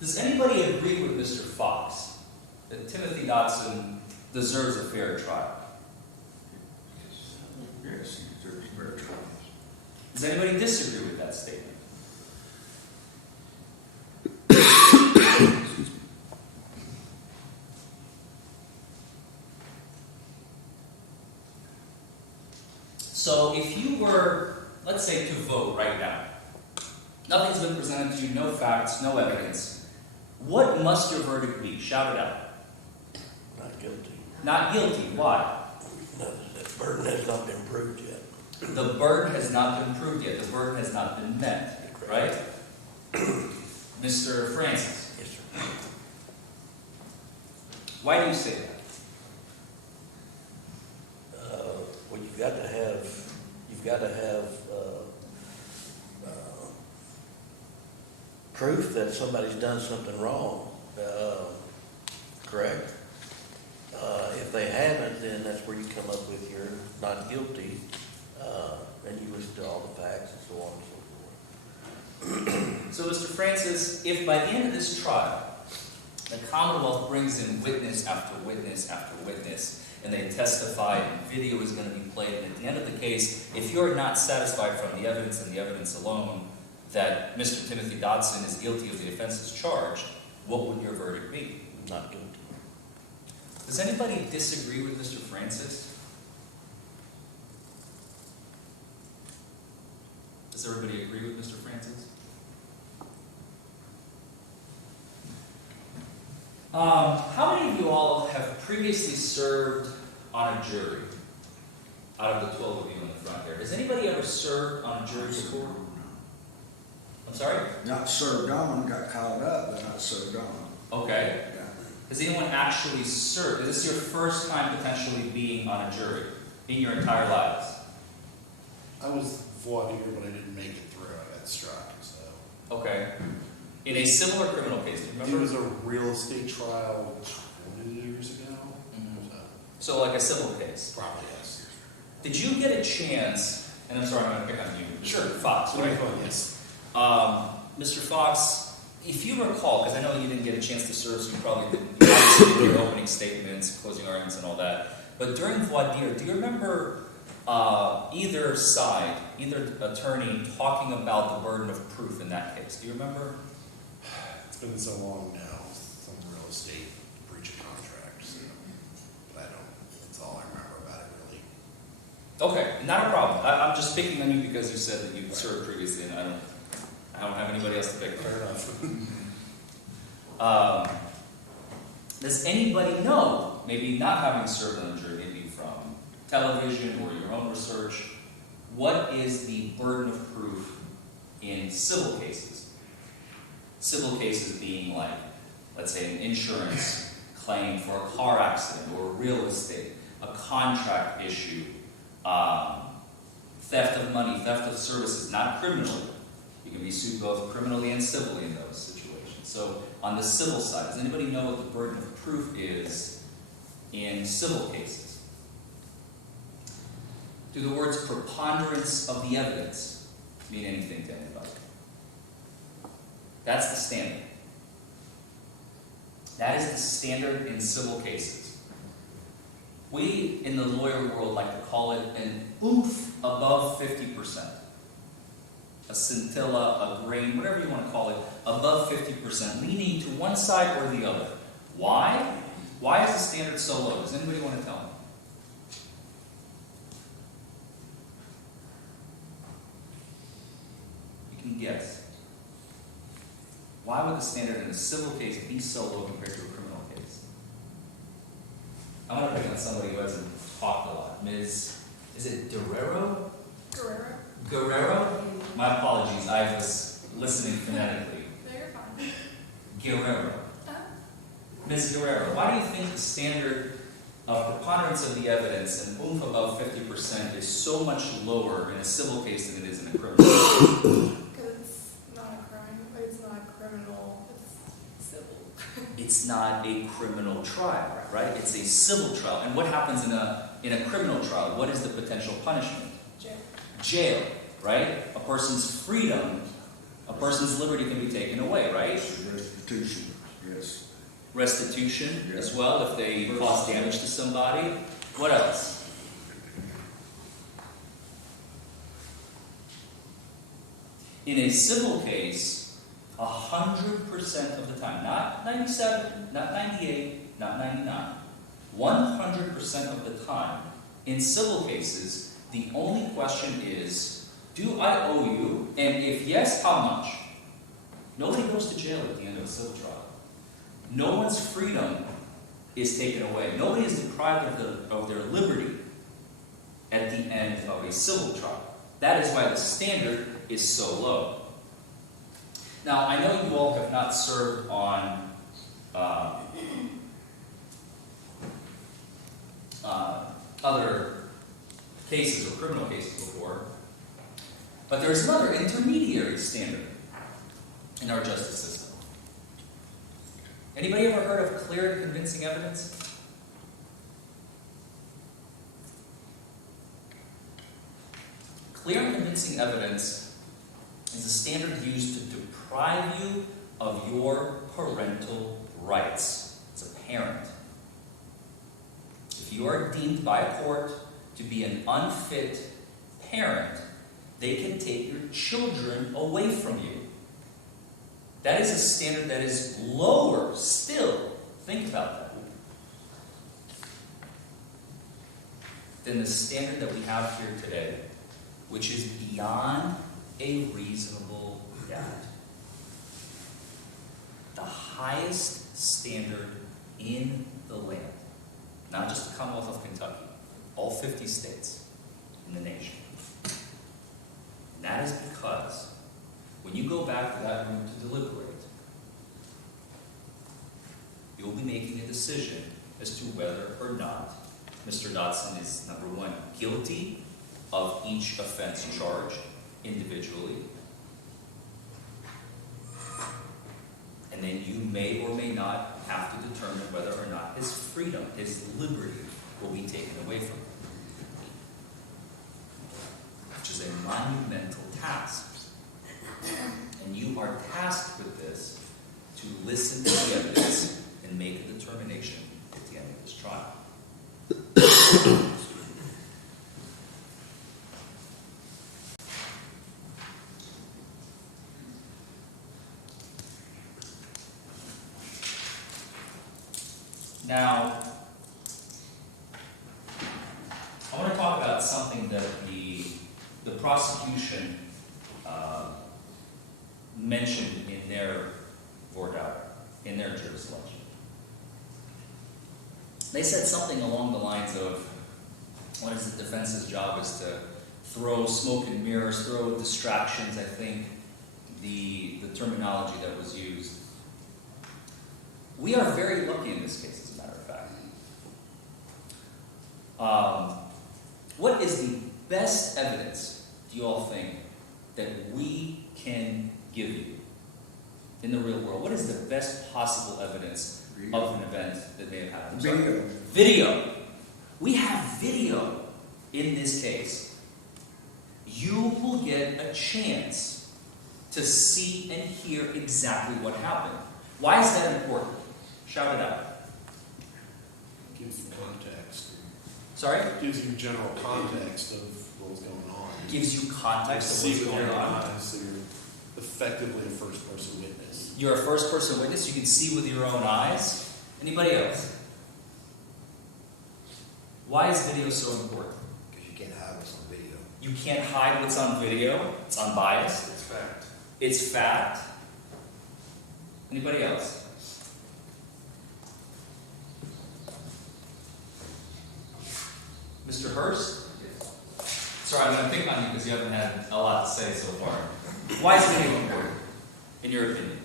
Does anybody agree with Mr. Fox that Timothy Dodson deserves a fair trial? Yes, he deserves a fair trial. Does anybody disagree with that statement? So if you were, let's say, to vote right now, nothing's been presented to you, no facts, no evidence, what must your verdict be? Shout it out. Not guilty. Not guilty. Why? No, the burden has not been proved yet. The burden has not been proved yet. The burden has not been met. Right? Mr. Francis. Yes, sir. Why do you say that? Well, you've got to have proof that somebody's done something wrong. Correct? If they haven't, then that's where you come up with your not guilty, and you list all the facts and so on and so forth. So, Mr. Francis, if by the end of this trial, the Commonwealth brings in witness after witness after witness, and they testify, and video is going to be played, and at the end of the case, if you're not satisfied from the evidence and the evidence alone that Mr. Timothy Dodson is guilty of the offenses charged, what would your verdict be? Not guilty. Does anybody disagree with Mr. Francis? Does everybody agree with Mr. Francis? How many of you all have previously served on a jury? Out of the 12 of you in the front there. Has anybody ever served on a jury before? I'm sorry? Not served on, got called up, but not served on. Okay. Yeah. Has anyone actually served? Is this your first time potentially being on a jury in your entire lives? I was voir dire, but I didn't make it through. I got struck, so. Okay. In a civil or criminal case, do you remember? It was a real estate trial 20 years ago. Mm-hmm. So like a civil case? Probably, yes. Did you get a chance, and I'm sorry, I'm going to pick on you. Sure. Fox, right? Yes. Mr. Fox, if you recall, because I know you didn't get a chance to serve, so you probably didn't obviously do your opening statements, closing arguments, and all that. But during voir dire, do you remember either side, either attorney, talking about the burden of proof in that case? Do you remember? It's been so long now. Some real estate breach of contract, so. But I don't. That's all I remember about it, really. Okay, not a problem. I'm just picking on you because you said that you served previously, and I don't have anybody else to pick on. Fair enough. Does anybody know, maybe not having served on a jury, maybe from television or your own research, what is the burden of proof in civil cases? Civil cases being like, let's say, an insurance claim for a car accident or real estate, a contract issue, theft of money, theft of services, not criminally. You can be sued both criminally and civilly in those situations. So on the civil side, does anybody know what the burden of proof is in civil cases? Do the words preponderance of the evidence mean anything to anybody? That's the standard. That is the standard in civil cases. We, in the lawyer world, like to call it an oomph above 50%. A scintilla, a grain, whatever you want to call it, above 50%, leaning to one side or the other. Why? Why is the standard so low? Does anybody want to tell me? You can guess. Why would the standard in a civil case be so low compared to a criminal case? I'm going to pick on somebody who hasn't talked a lot. Ms. Is it Guerrero? Guerrero. Guerrero? My apologies, I was listening phonetically. No, you're fine. Guerrero. Ms. Guerrero, why do you think the standard of preponderance of the evidence and oomph above 50% is so much lower in a civil case than it is in a criminal case? Because it's not a crime, it's not criminal, it's civil. It's not a criminal trial, right? It's a civil trial. And what happens in a criminal trial? What is the potential punishment? Jail. Jail, right? A person's freedom, a person's liberty can be taken away, right? Restitution, yes. Restitution as well, if they cause damage to somebody. What else? In a civil case, 100% of the time, not 97, not 98, not 99, 100% of the time, in civil cases, the only question is, do I owe you? And if yes, how much? Nobody goes to jail at the end of a civil trial. No one's freedom is taken away. Nobody is deprived of their liberty at the end of a civil trial. That is why the standard is so low. Now, I know you all have not served on other cases or criminal cases before, but there's another intermediary standard in our justice system. Anybody ever heard of clear and convincing evidence? Clear and convincing evidence is a standard used to deprive you of your parental rights as a parent. If you are deemed by a court to be an unfit parent, they can take your children away from you. That is a standard that is lower still, think about that, than the standard that we have here today, which is beyond a reasonable doubt. The highest standard in the land, not just the Commonwealth of Kentucky, all 50 states in the nation. And that is because when you go back to that room to deliberate, you'll be making a decision as to whether or not Mr. Dodson is, number one, guilty of each offense charged individually. And then you may or may not have to determine whether or not his freedom, his liberty, will be taken away from him. Which is a monumental task. And you are tasked with this to listen to the evidence and make a determination at the end of this trial. Now, I want to talk about something that the prosecution mentioned in their voir dire, in their jury selection. They said something along the lines of, what is the defense's job is to throw smoke and mirrors, throw distractions, I think, the terminology that was used. We are very lucky in this case, as a matter of fact. What is the best evidence, do you all think, that we can give you in the real world? What is the best possible evidence of an event that may have happened? Video. Video. We have video in this case. You will get a chance to see and hear exactly what happened. Why is that important? Shout it out. Gives you context. Sorry? Gives you general context of what's going on. Gives you context of what's going on. So you're effectively a first-person witness. You're a first-person witness. You can see with your own eyes. Anybody else? Why is video so important? Because you can't hide what's on video. You can't hide what's on video. It's unbiased. It's fact. It's fact. Anybody else? Mr. Hurst? It's Sorry, I'm gonna pick on you because you haven't had a lot to say so far. Why is video important, in your opinion?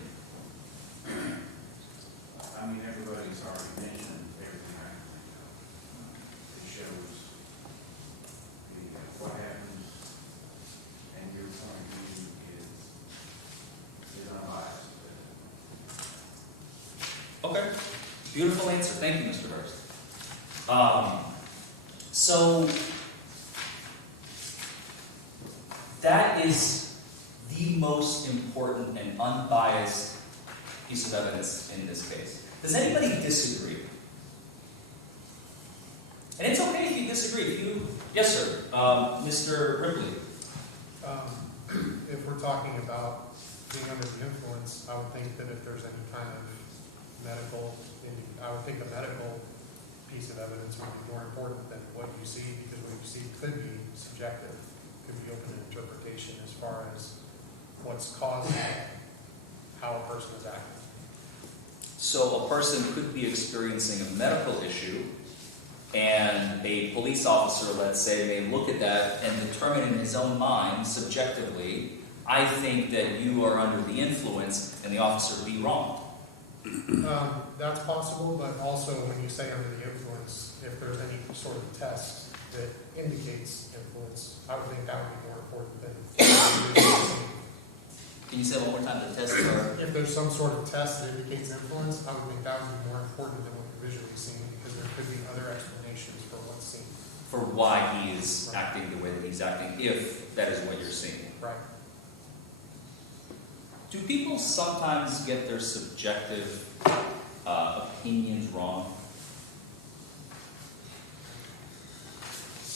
I mean, everybody's already mentioned everything I can think of. It shows what happens, and your point of view is unbiased. Okay, beautiful answer. Thank you, Mr. Hurst. So that is the most important and unbiased piece of evidence in this case. Does anybody disagree? And it's okay if you disagree. Yes, sir. Mr. Ripley. If we're talking about being under the influence, I would think that if there's any kind of I would think a medical piece of evidence would be more important than what you see, because what you see could be subjective, could be open to interpretation as far as what's causing how a person is acting. So a person could be experiencing a medical issue, and a police officer, let's say, may look at that and determine in his own mind, subjectively, I think that you are under the influence, and the officer be wrong. That's possible, but also when you say under the influence, if there's any sort of test that indicates influence, I would think that would be more important than. Can you say one more time the test? If there's some sort of test that indicates influence, I would think that would be more important than what you're visually seeing, because there could be other explanations for what's seen. For why he is acting the way that he's acting, if that is what you're seeing. Right. Do people sometimes get their subjective opinions wrong?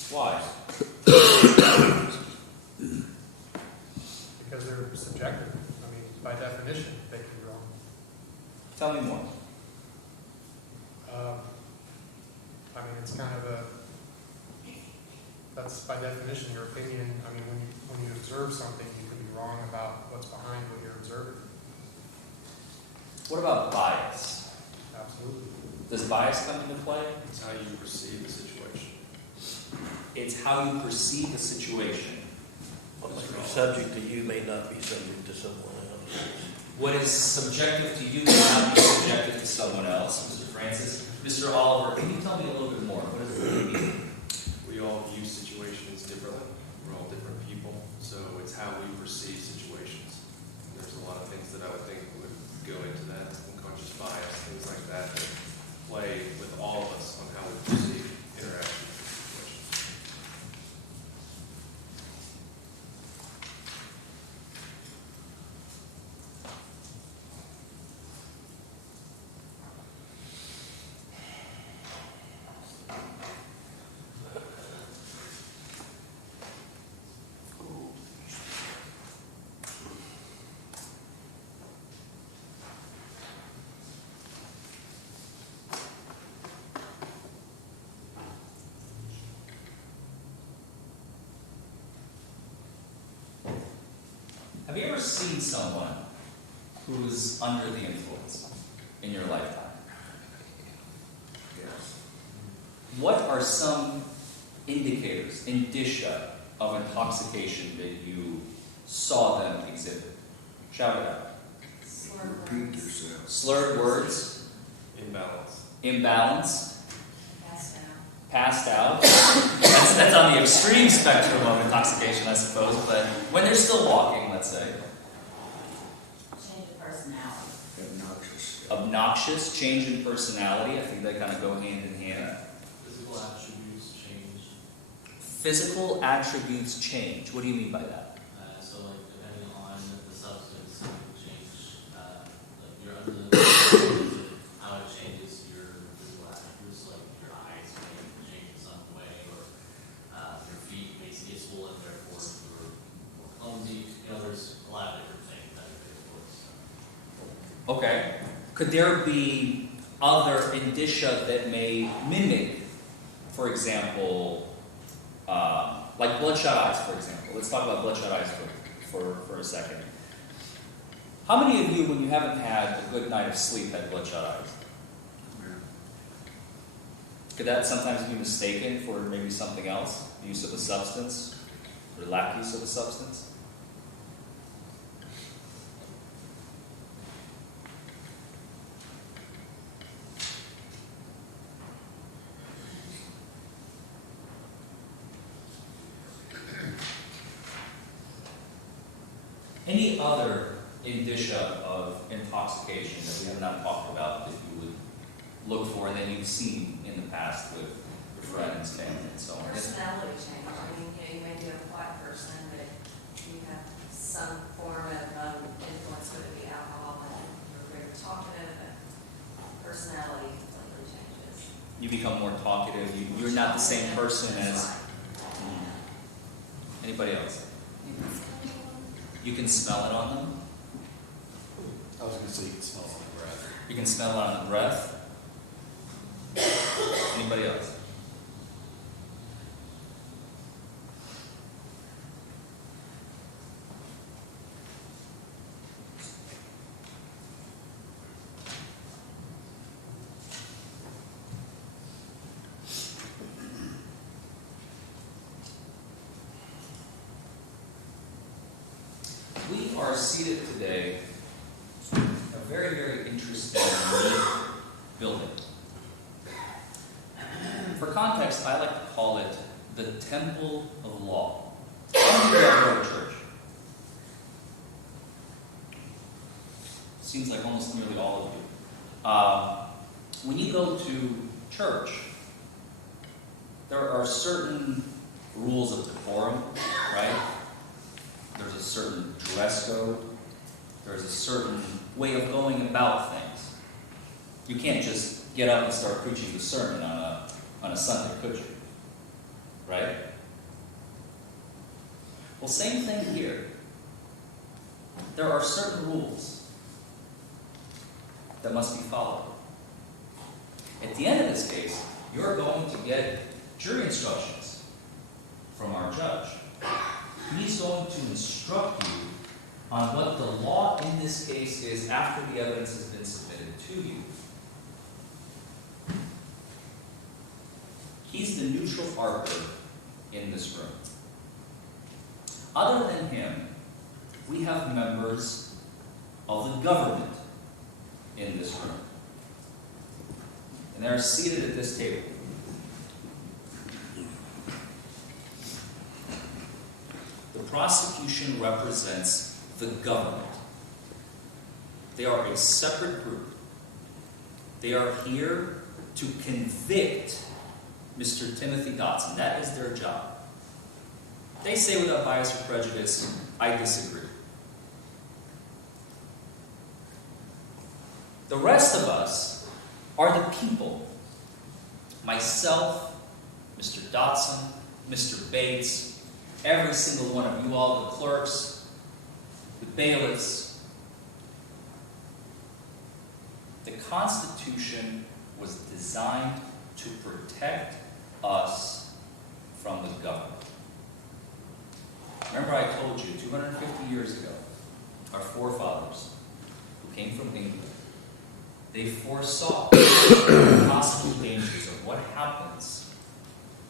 Why? Because they're subjective. I mean, by definition, they can be wrong. Tell me more. I mean, it's kind of that's by definition your opinion. I mean, when you observe something, you can be wrong about what's behind what you're observing. What about bias? Absolutely. Does bias come into play? It's how you perceive the situation. It's how you perceive the situation. What might be subject to you may not be subject to someone else. What is subjective to you may not be subjective to someone else, Mr. Francis. Mr. Oliver, can you tell me a little bit more? What does it really mean? We all view situations differently. We're all different people, so it's how we perceive situations. There's a lot of things that I would think would go into that, unconscious bias, things like that play with all of us on how we perceive interactions with situations. Have you ever seen someone who's under the influence in your lifetime? Yes. What are some indicators, indicia of intoxication that you saw them exhibit? Shout it out. Repeat yourself. Slurred words. Imbalance. Imbalance. Passed out. Passed out. That's on the extreme spectrum of intoxication, I suppose, but when they're still walking, let's say. Change of personality. Obnoxious. Obnoxious, change in personality. I think they kind of go hand in hand. Physical attributes change. Physical attributes change. What do you mean by that? So like depending on the substance, it can change. Like you're under the how it changes your physical attributes, like your eyes may change in some way, or your feet may get swollen, therefore you're more clumsy. You know, there's a lot of different things that it influence. Okay. Could there be other indicia that may mimic, for example, like bloodshot eyes, for example? Let's talk about bloodshot eyes for a second. How many of you, when you haven't had a good night of sleep, had bloodshot eyes? Could that sometimes be mistaken for maybe something else? Use of a substance? or lack use of a substance? Any other indicia of intoxication that we have not talked about that you would look for and that you've seen in the past with your friends, family, and so on? Personality change. I mean, you may be a quiet person, but you have some form of influence, whether it be alcohol, and you're very talkative, and personality completely changes. You become more talkative. You're not the same person as anybody else. You can smell it on them. I was gonna say you can smell it on the breath. You can smell it on the breath. Anybody else? We are seated today in a very, very interesting unique building. For context, I like to call it the Temple of Law. How many of you go to church? Seems like almost nearly all of you. When you go to church, there are certain rules of decorum, right? There's a certain dress code. There's a certain way of going about things. You can't just get up and start preaching the sermon on a Sunday, could you? Right? Well, same thing here. There are certain rules that must be followed. At the end of this case, you're going to get jury instructions from our judge. He's going to instruct you on what the law in this case is after the evidence has been submitted to you. He's the neutral arbiter in this room. Other than him, we have members of the government in this room. And they're seated at this table. The prosecution represents the government. They are a separate group. They are here to convict Mr. Timothy Dotson. That is their job. They say without bias or prejudice, I disagree. The rest of us are the people. Myself, Mr. Dotson, Mr. Bates, every single one of you all, the clerks, the bailiffs. The Constitution was designed to protect us from the government. Remember I told you, 250 years ago, our forefathers, who came from England, they foresaw the possible dangers of what happens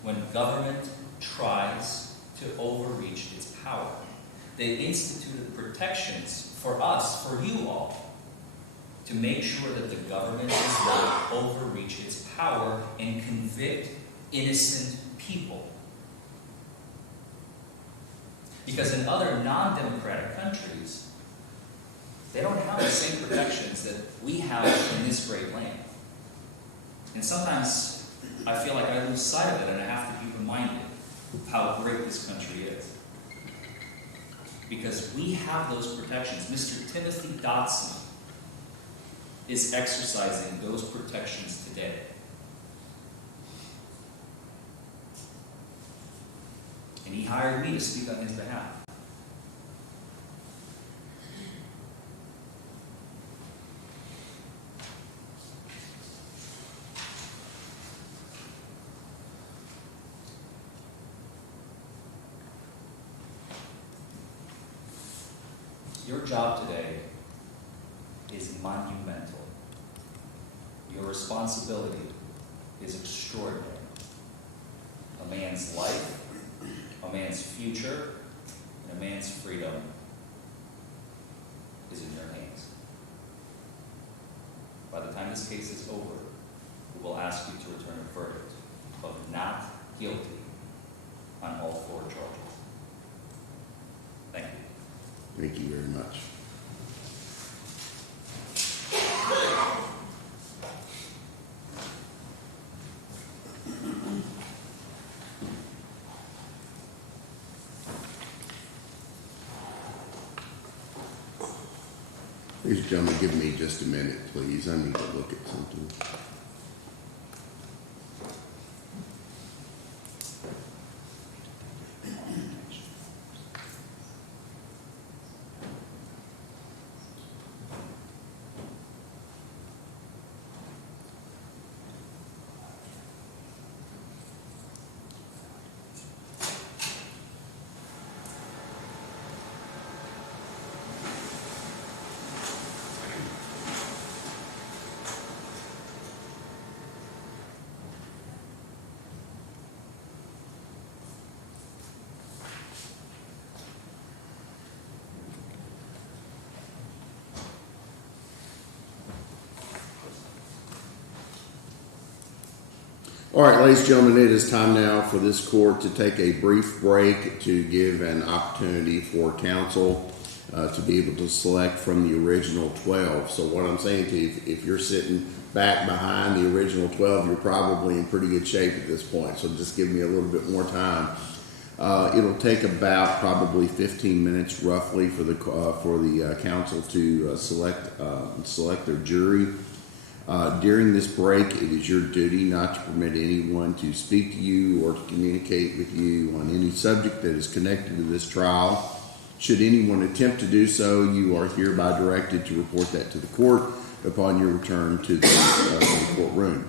when government tries to overreach its power. They instituted protections for us, for you all, to make sure that the government does not overreach its power and convict innocent people. Because in other non-democratic countries, they don't have the same protections that we have in this great land. And sometimes I feel like I lose sight of it and I have to be reminded of how great this country is. Because we have those protections. Mr. Timothy Dotson is exercising those protections today. And he hired me to speak on his behalf. Your job today is monumental. Your responsibility is extraordinary. A man's life, a man's future, and a man's freedom is in your hands. By the time this case is over, we will ask you to return a verdict of not guilty on all 4 charges. Thank you. Thank you very much. Ladies and gentlemen, give me just a minute, please. I need to look at something. All right, ladies and gentlemen, it is time now for this court to take a brief break to give an opportunity for counsel to be able to select from the original 12. So what I'm saying to you, if you're sitting back behind the original 12, you're probably in pretty good shape at this point. So just give me a little bit more time. It'll take about probably 15 minutes roughly for the counsel to select their jury. During this break, it is your duty not to permit anyone to speak to you or to communicate with you on any subject that is connected to this trial. Should anyone attempt to do so, you are hereby directed to report that to the court upon your return to the courtroom.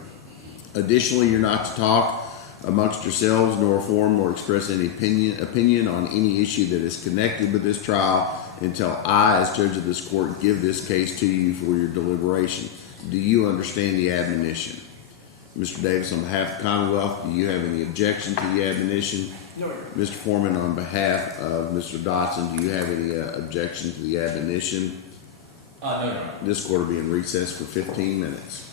Additionally, you're not to talk amongst yourselves nor form or express any opinion on any issue that is connected with this trial until I, as judge of this court, give this case to you for your deliberation. Do you understand the admonition? Mr. Davis, on behalf of the Commonwealth, do you have any objection to the admonition? No, Your Honor. Mr. Forman, on behalf of Mr. Dotson, do you have any objection to the admonition? No, Your Honor. This court will be in recess for 15 minutes.